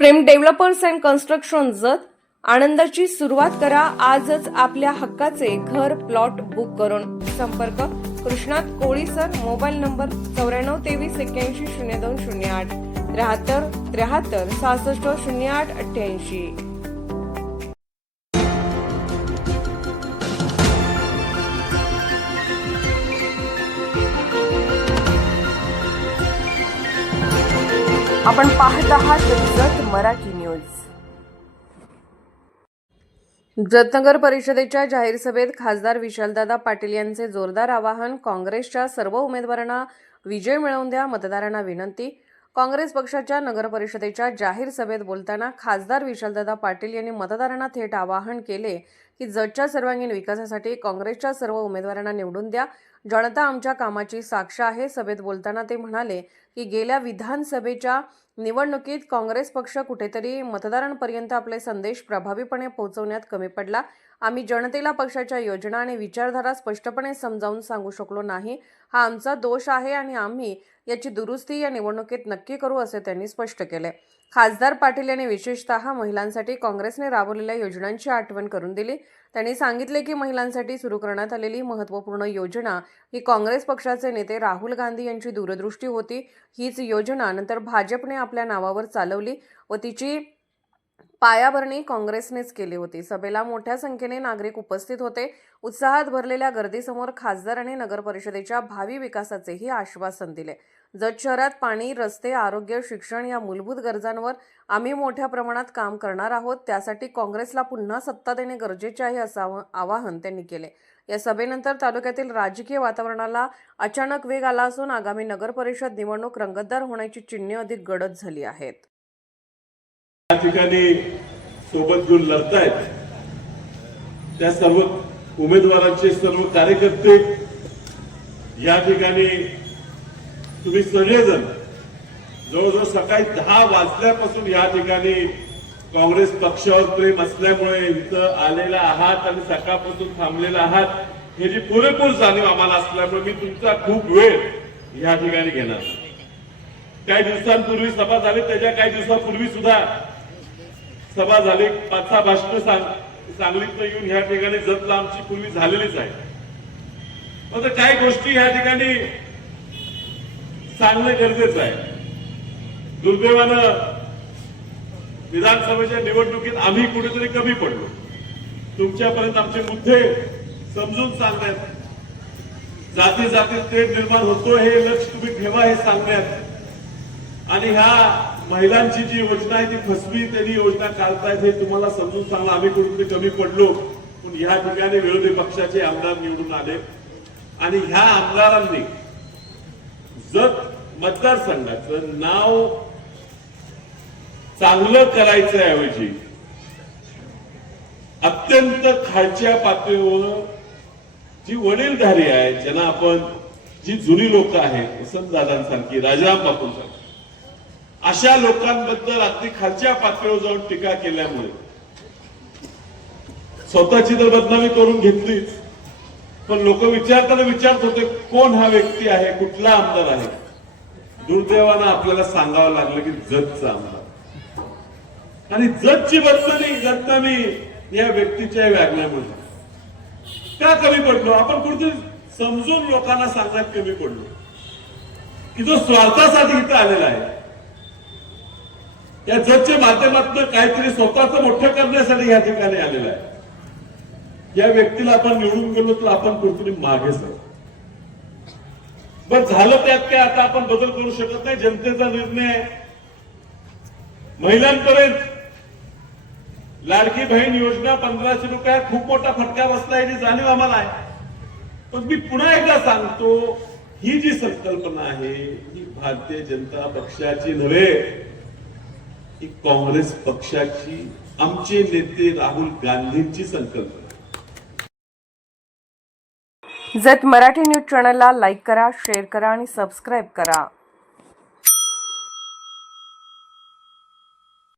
Prem developers and construction जत आनंदाची सुरुवात करा आजच आपल्या हक्काचे घर प्लॉट बुक करून संपर्क कृष्णात कोळी सर मोबाईल नंबर 9423810208 73 66 08 88। आपण पाहत आहात जत मराठी न्यूज। जत नगर परिषदेच्या जाहीर सभेत खासदार विशालदादा पाटील यांचे जोरदार आवाहन। काँग्रेसच्या सर्व उमेदवारांना विजय मिळवून द्या, मतदारांना विनंती। काँग्रेस पक्षाच्या नगर परिषदेच्या जाहीर सभेत बोलताना खासदार विशालदादा पाटील यांनी मतदारांना थेट आवाहन केले की जतच्या सर्वांगीण विकासासाठी काँग्रेसच्या सर्व उमेदवारांना निवडून द्या। जनता आमच्या कामाची साक्ष आहे। सभेत बोलताना ते म्हणाले की गेल्या विधानसभेच्या निवडणुकीत काँग्रेस पक्ष कुठेतरी मतदारांपर्यंत आपले संदेश प्रभावीपणे पोहोचवण्यात कमी पडला। आम्ही जनतेला पक्षाच्या योजना आणि विचारधारा स्पष्टपणे समजावून सांगू शकलो नाही। हा आमचा दोष आहे आणि आम्ही याची दुरुस्ती या निवडणुकीत नक्की करू असे त्यांनी स्पष्ट केले। खासदार पाटील यांनी विशेषतः महिलांसाठी काँग्रेसने राबवलेल्या योजनांची आठवण करून दिली। त्यांनी सांगितले की महिलांसाठी सुरू करण्यात आलेली महत्त्वपूर्ण योजना ही काँग्रेस पक्षाचे नेते राहुल गांधी यांची दूरदृष्टी होती। हीच योजना नंतर भाजपने आपल्या नावावर चालवली व तिची पायाभरणी काँग्रेसनेच केली होती। सभेला मोठ्या संख्येने नागरिक उपस्थित होते। उत्साहात भरलेल्या गर्दीसमोर खासदारांनी नगर परिषदेच्या भावी विकासाचेही आश्वासन दिले। जत शहरात पाणी, रस्ते, आरोग्य, शिक्षण या मूलभूत गरजांवर आम्ही मोठ्या प्रमाणात काम करणार आहोत। त्यासाठी काँग्रेसला पुन्हा सत्ता देणे गरजेचे आहे असं आवाहन त्यांनी केले। या सभेनंतर तालुक्यातील राजकीय वातावरणाला अचानक वेग आला असून आगामी नगर परिषद निवडणूक रंगतदार होण्याची चिन्हे अधिक गडद झाली आहेत। या ठिकाणी सोबत घेऊन लढतायत त्या सर्व उमेदवारांचे सर्व कार्यकर्ते या ठिकाणी तुम्ही सगळेजण जवळजवळ सकाळी 10 वाजल्यापासून या ठिकाणी काँग्रेस पक्षावर प्रेम असल्यामुळे इथं आलेला आहात आणि सकाळपासून थांबलेला आहात हे जी पुरेपूर जाणीव आम्हाला असल्यामुळे मी तुमचा खूप वेळ या ठिकाणी घेणार। काही दिवसांपूर्वी सभा झाली, त्याच्या काही दिवसांपूर्वी सुद्धा सभा झाली, 5-6 भाषणं सांगलीत येऊन ह्या ठिकाणी जतला आमची पूर्वी झालेलीच आहे। मात्र काही गोष्टी ह्या ठिकाणी सांगणं गरजेचं आहे। दुर्दैवानं विधानसभेच्या निवडणुकीत आम्ही कुठेतरी कमी पडलो। तुमच्यापर्यंत आमचे मुद्दे समजून सांगण्यात, जाती जातीत तेढ निर्माण होतो हे लक्ष तुम्ही ठेवा हे सांगण्यात आणि ह्या महिलांची जी योजना आहे ती फसवी त्यांनी योजना काढतायत हे तुम्हाला समजून सांगणं आम्ही कुठेतरी कमी पडलो। पण या ठिकाणी विरोधी पक्षाचे आमदार निवडून आले आणि ह्या आमदारांनी जत मतदारसंघाचं नाव चांगलं करायचं ऐवजी अत्यंत खालच्या पातळीवर जी वडीलधारी आहे, ज्यांना आपण जी जुनी लोक आहेत, वसंतदादांसारखी, राजाराम बापूंसारखी, अशा लोकांबद्दल अगदी खालच्या पातळीवर जाऊन टीका केल्यामुळे स्वतःची तर बदनामी करून घेतलीच, पण लोक विचारत होते कोण हा व्यक्ती आहे, कुठला आमदार आहे। दुर्दैवानं आपल्याला सांगावं लागलं की जतचा आमदार आणि जतची बदनामी या व्यक्तीच्या वागण्यामुळे का कमी पडलो आपण, कुठेतरी समजून लोकांना सांगण्यात कमी पडलो की जो स्वार्थासाठी इथं आलेला आहे, या जतच्या माध्यमातून काहीतरी स्वतःच मोठं करण्यासाठी या ठिकाणी आलेला आहे। या व्यक्तीला आपण निवडून गेलो तर आपण कुठेतरी मागे जाऊ। पण झालं त्यात काय, आता आपण बदल करू शकत नाही, जनतेचा निर्णय आहे। महिलांपर्यंत लाडकी बहीण योजना 1500 रुपयात खूप मोठा फटका बसला याची जाणीव आम्हाला आहे। पण मी पुन्हा एकदा सांगतो, ही जी संकल्पना आहे ही भारतीय जनता पक्षाची नव्हे, ही काँग्रेस पक्षाची, आमचे नेते राहुल गांधींची संकल्पना। जत मराठी न्यूज चॅनलला लाईक करा, शेअर करा आणि सबस्क्राईब करा।